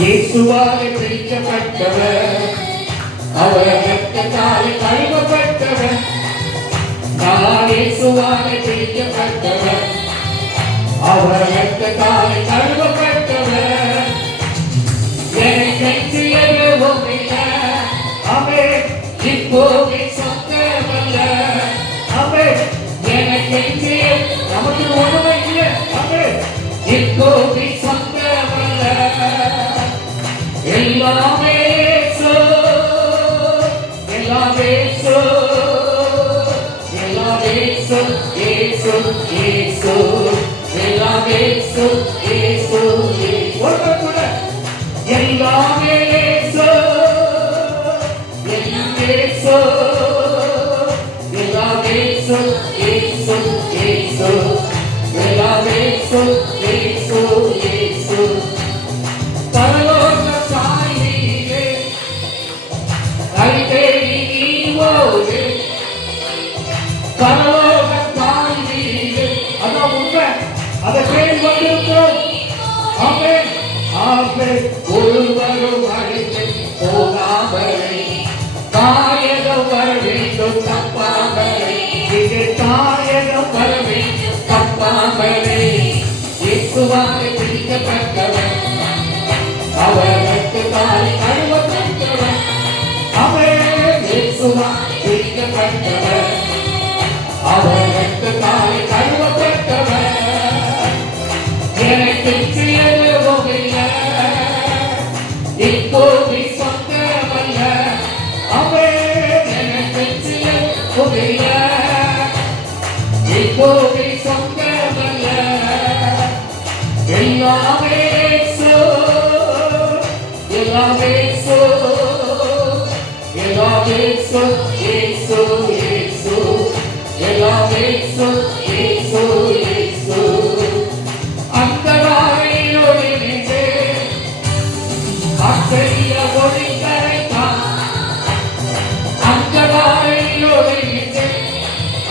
இயேசுவாக பிரிக்கப்பட்டவர். அவர் ரத்தத்தாலே கழுவப்பட்டவர். நான் இயேசுவாக பிரிக்கப்பட்டவர். அவர் ரத்தத்தாலே கழுவப்பட்டவர். எனக்கு எதுவும் இல்லை. அவே இப்போவே சொந்தமல்ல அவே எனக்கு நமக்கு ஒண்ணுமே இல்லை. அவே இப்போவே எல்லாமே சோ எல்லாமே சோ எல்லாமே சோ ஏசு ஏசு எல்லாமே சோ ஏசு ஒருவர் கூட எல்லாமே சோ எல்லாமே சோ எல்லாமே சோ ஏசு ஏசு எல்லாமே சோ ஏசு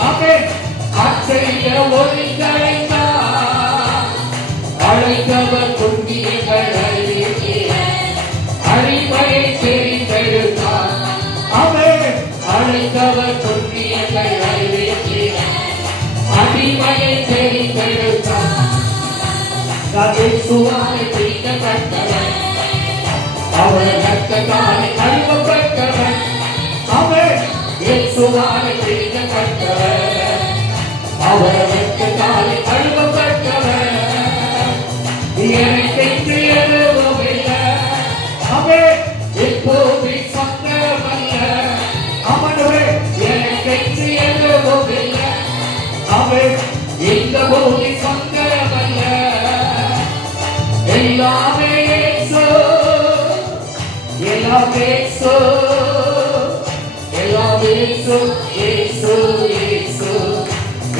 அவன் ஆச்சரிய ஒளி கரைத்தான் அழைத்தவர் குண்டியங்கள் அறிவிக்கிற அடிமையை தெரிந்தெடுத்தார். அவர் அழைத்தவர் குண்டியங்கள் அறிவிக்கிற அடிமையை தெரிந்தெடுத்தார். சுவாலை பிடிக்கப்பட்டவர். அவர் ரத்தத்தாலே கழுவப்பட்டவர் அவர் சுவாலை அவர் ரத்தத்தாலே கழுவப்பட்டவர் எனக்கு எதுவும் இல்லை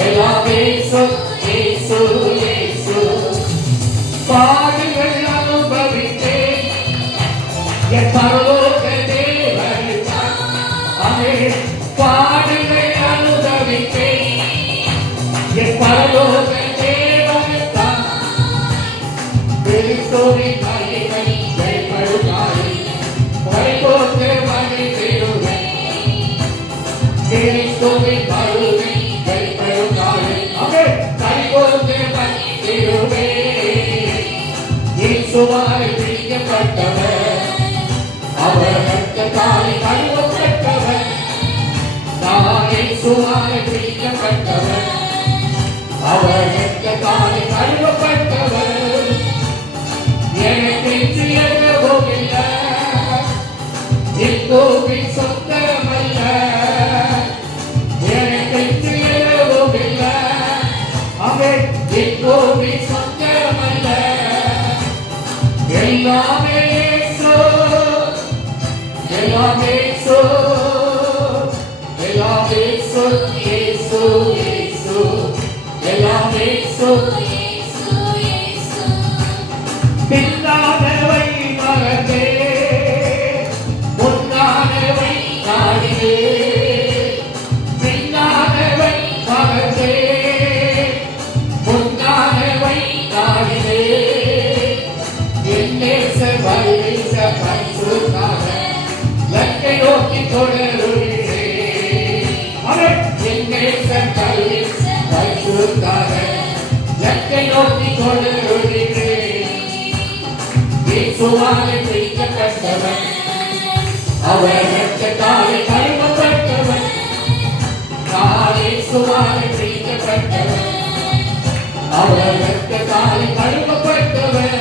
அவர் இப்போது சொந்தமல்ல அவனுடைய நான் இயேசுவாய் பிடிக்கப்பட்டவர் அவர் ரத்தத்தாலே கழுவப்பட்டவர் எனக்கு எதுவும் இல்லை இப்போது சொந்தமல்ல எனக்கு எதுவும் இல்லை அவர் இப்போது சொந்தமல்ல எல்லாமே சோ எல்லாமே சோ எல்லாமே Jesús, el Jesús. நோக்கி அவர் ரத்தத்தாலே கழுவப்பட்டவன் நான் இயேசுவாலே பிடிக்கப்பட்டவன் அவர் ரத்தத்தாலே கழுவப்பட்டவன்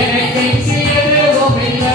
எனக்கு எதுவும் இல்லை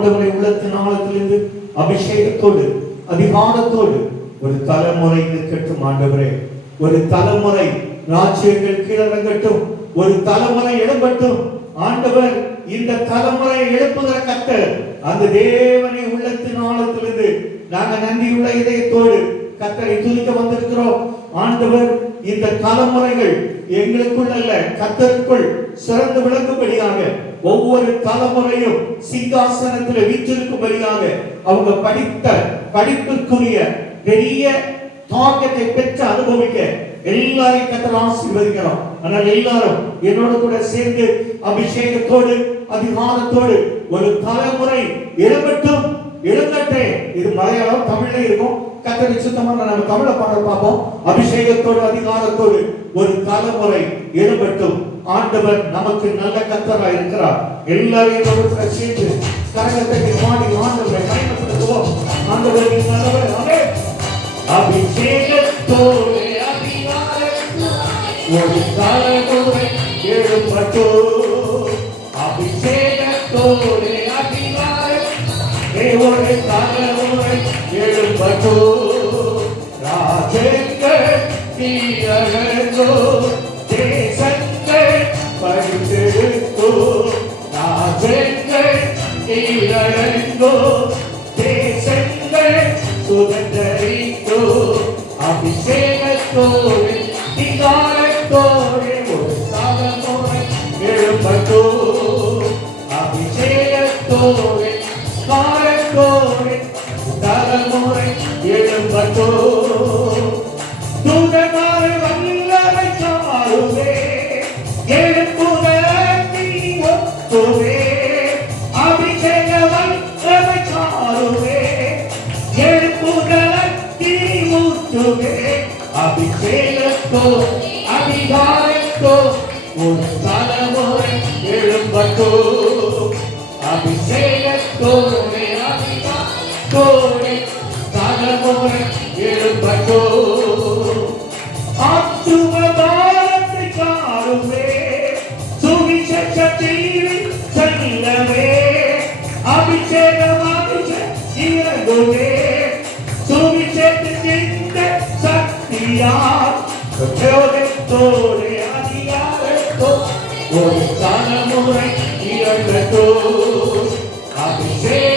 ஆண்டவரை உள்ளத்தின் ஆழத்திலிருந்து அபிஷேகத்தோடு அதிகாரத்தோடு ஒரு தலைமுறை நிற்கட்டும் ஆண்டவரே. ஒரு தலைமுறை ராஜ்யங்கள் கீழடங்கட்டும் ஒரு தலைமுறை எழும்பட்டும். ஆண்டவர் இந்த தலைமுறை எழுப்புகிற கத்தர் அந்த தேவனை உள்ளத்தின் ஆழத்திலிருந்து நாங்க நன்றியுள்ள இதயத்தோடு கத்தரை துதிக்க வந்திருக்கிறோம். ஆண்டவர் இந்த தலைமுறைகள் எங்களுக்குள் அல்ல கத்தருக்குள் சிறந்து விளங்கும்படியாக ஒவ்வொரு தலைமுறையும் சிங்காசனத்தில் வீற்றிருக்கும்படியாக அவங்க படித்த படிப்பிற்குரிய பெரிய தாக்கத்தை பெற்று அனுபவிக்க எல்லாரையும் கத்தர் ஆசீர்வதிக்கிறோம். ஆனால் எல்லாரும் என்னோட கூட சேர்ந்து அபிஷேகத்தோடு அதிகாரத்தோடு ஒரு தலைமுறை எழுபட்டும் எழுந்தட்டே இது மலையாளம் தமிழ்ல இருக்கும். கத்தரி சுத்தமான நம்ம தமிழ பாடல் பார்ப்போம். அபிஷேகத்தோடு அதிகாரத்தோடு ஒரு தலைமுறை எழும்பட்டும். ஆண்டவர் நமக்கு நல்ல கத்தரா இருக்கிறார். எல்லாரையும் என்னோட கூட கரகத்தை மாடி ஆண்டவரை பயன்படுத்துவோம் ஆண்டவர் நல்லவர். ஆமென். அபிஷேகத்தோடு ஒரு தலைமுறை எழும்பட்டும். அபிஷேகத்தோடு தேவனை தலைமுறை எழும்பட்டோ ராஜங்கள் தீரகோ தேசங்கள் படித்தெடுத்தோ ராஜங்கள் தீரகோ தேசங்கள் சுதந்திரித்தோ அபிஷேகத்தோடு ஊற்றுவே அபிஷேகத்தோ அதிகாரத்தோ ஒரு தலைமுறை எழும்பட்டோ அபிஷேகத்தோடு அதிகாரத்தோடு தலைமுறை எழும்பட்டோ இறங்கத்தோ அபிஷேகத்தோ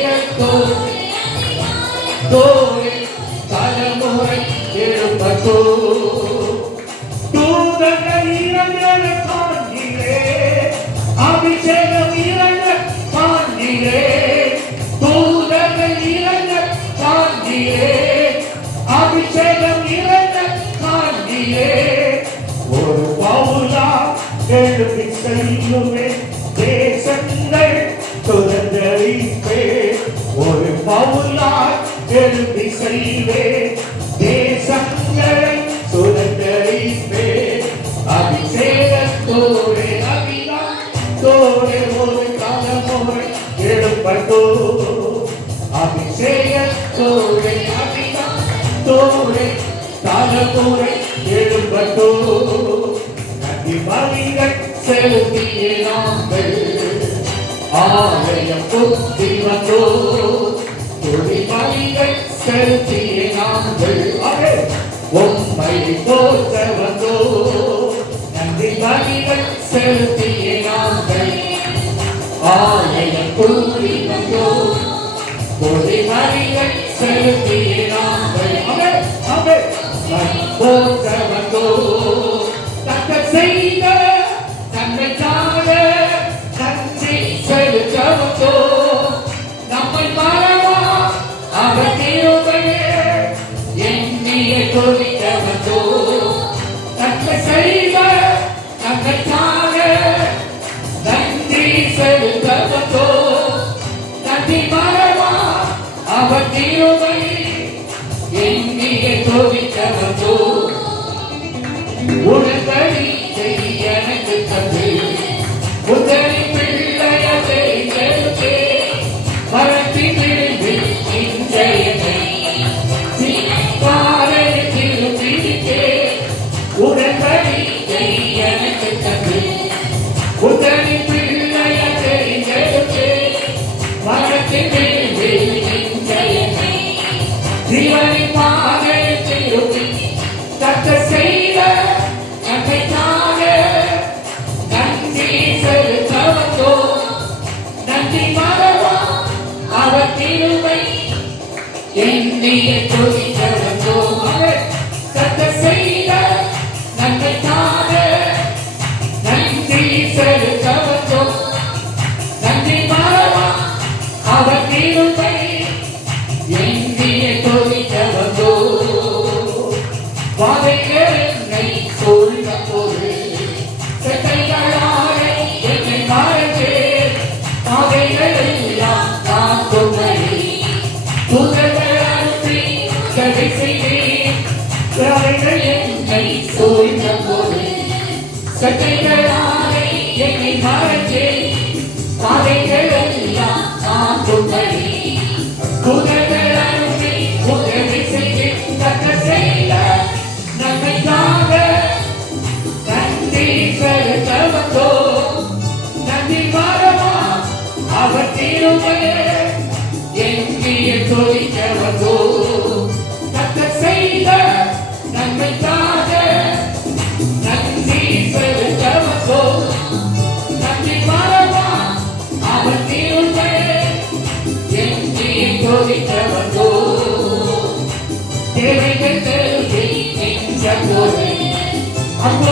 தொத்தி வந்தோ துணி மணிகள் செலுத்திய நாங்கள் உண்மை போத்த வந்தோ நன்றி மணிகள் செலுத்திய நாங்கள் ஆலயம் கூறி வந்தோ துணி மணிகள் செலுத்திய நாங்கள் போத்த வந்தோ தக்க செய்ய தோல்வித்தவந்தோ தக்க செய்த தங்கத்தாக நன்றி செலுத்தவந்தோ நன்றி மரமா அவர் தீயோவை எங்கே தோல்வித்தவந்தோ உடல் துதிக்க வந்தோ கத்த செய்த நன்மைக்காக நன்றி செலுத்த வந்தோ நன்றி மறவா? அவர் தீர்வை என்று துதிக்க வந்தோ தேவைகள் தெரிவிக்கின்ற போது. அப்போ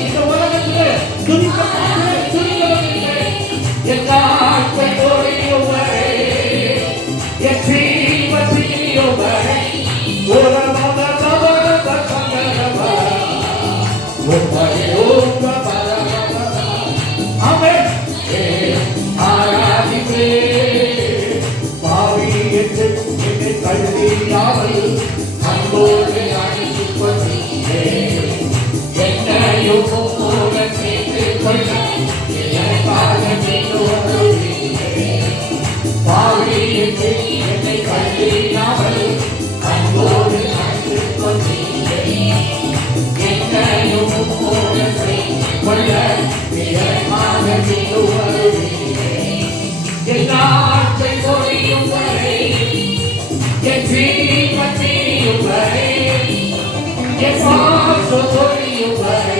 이제 원하는 길을 눈이 깜빡이 Yes, I'm so sorry, you're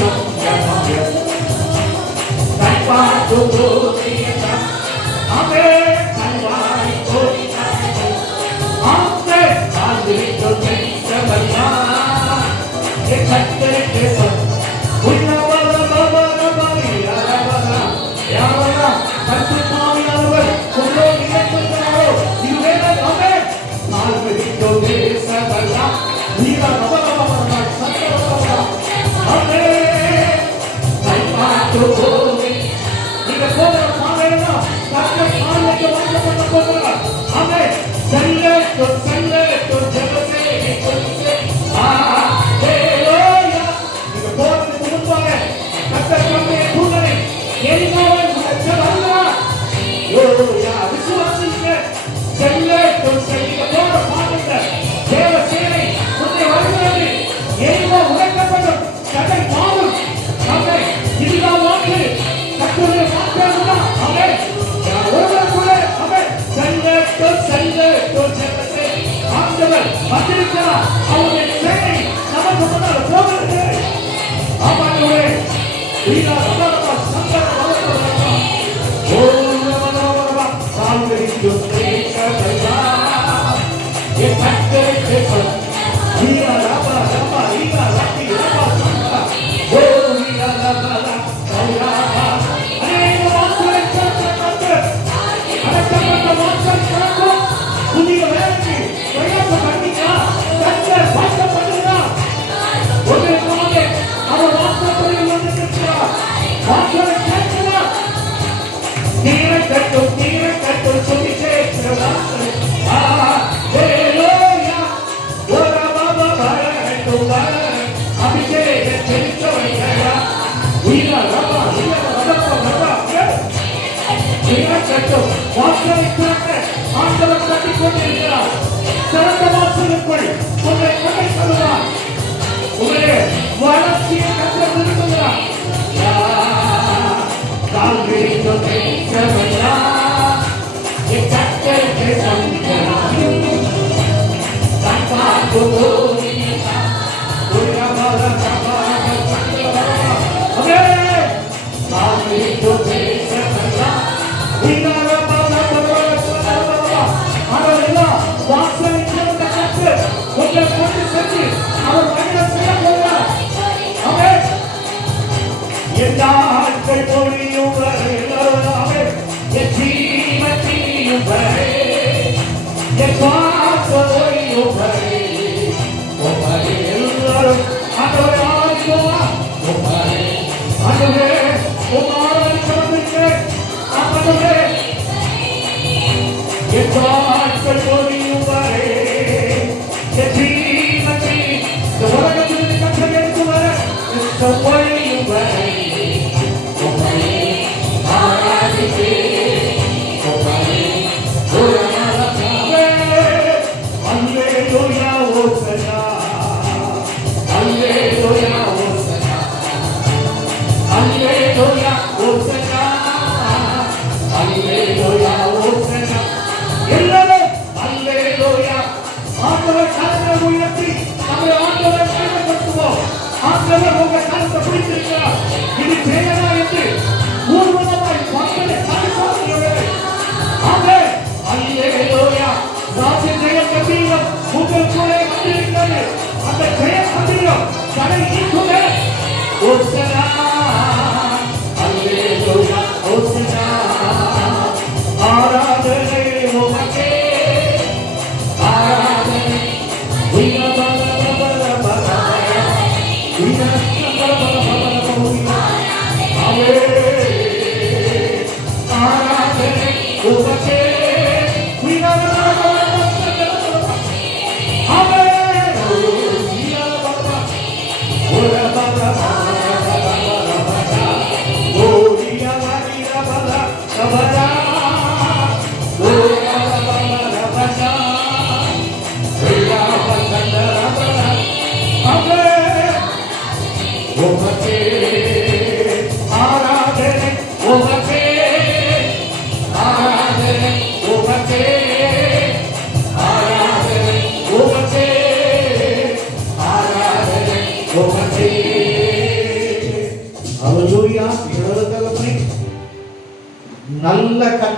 Завтра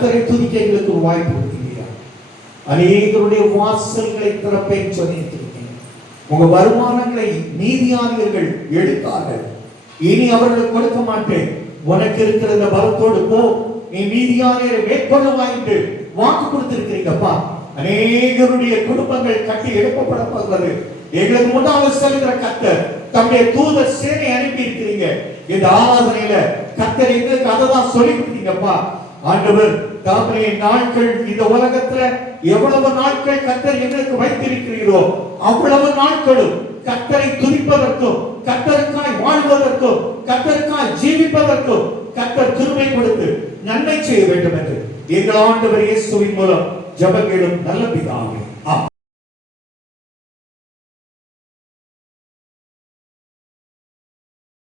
கத்தரை துதிக்க எங்களுக்கு ஒரு வாய்ப்பு கொடுத்தீங்க அநேகருடைய வாசல்களை திறப்பேன் சொல்லியிருக்கிறீங்க உங்க வருமானங்களை நீதியானியர்கள் எடுத்தார்கள். இனி அவர்களுக்கு கொடுக்க மாட்டேன். உனக்கு இருக்கிற இந்த பலத்தோடு போ. நீ நீதியானியரை மேற்கொள்ள வாங்கிட்டு வாக்கு கொடுத்திருக்கிறீங்கப்பா. அநேகருடைய குடும்பங்கள் கட்டி எழுப்பப்பட போகிறது எங்களுக்கு முன்னால் செல்கிற கத்தர் தம்முடைய தூதர் சேனை அனுப்பி இருக்கிறீங்க இந்த ஆராதனையில கத்தர் எங்களுக்கு அதை தான் சொல்லி கொடுத்தீங்கப்பா. ஆண்டவர் தாமரைய நாட்கள் இந்த உலகத்துல எவ்வளவு நாட்கள் கத்தர் எங்களுக்கு வைத்திருக்கிறீரோ அவ்வளவு நாட்களும் கத்தரை துதிப்பதற்கும் கத்தருக்காய் வாழ்வதற்கும் கத்தருக்காய் ஜீவிப்பதற்கும் கத்தர் திருமை கொடுத்து நன்மை செய்ய வேண்டும் என்று எங்கள் ஆண்டவர் இயேசுவின் மூலம் ஜெபங்களும் நல்ல பிதாவே.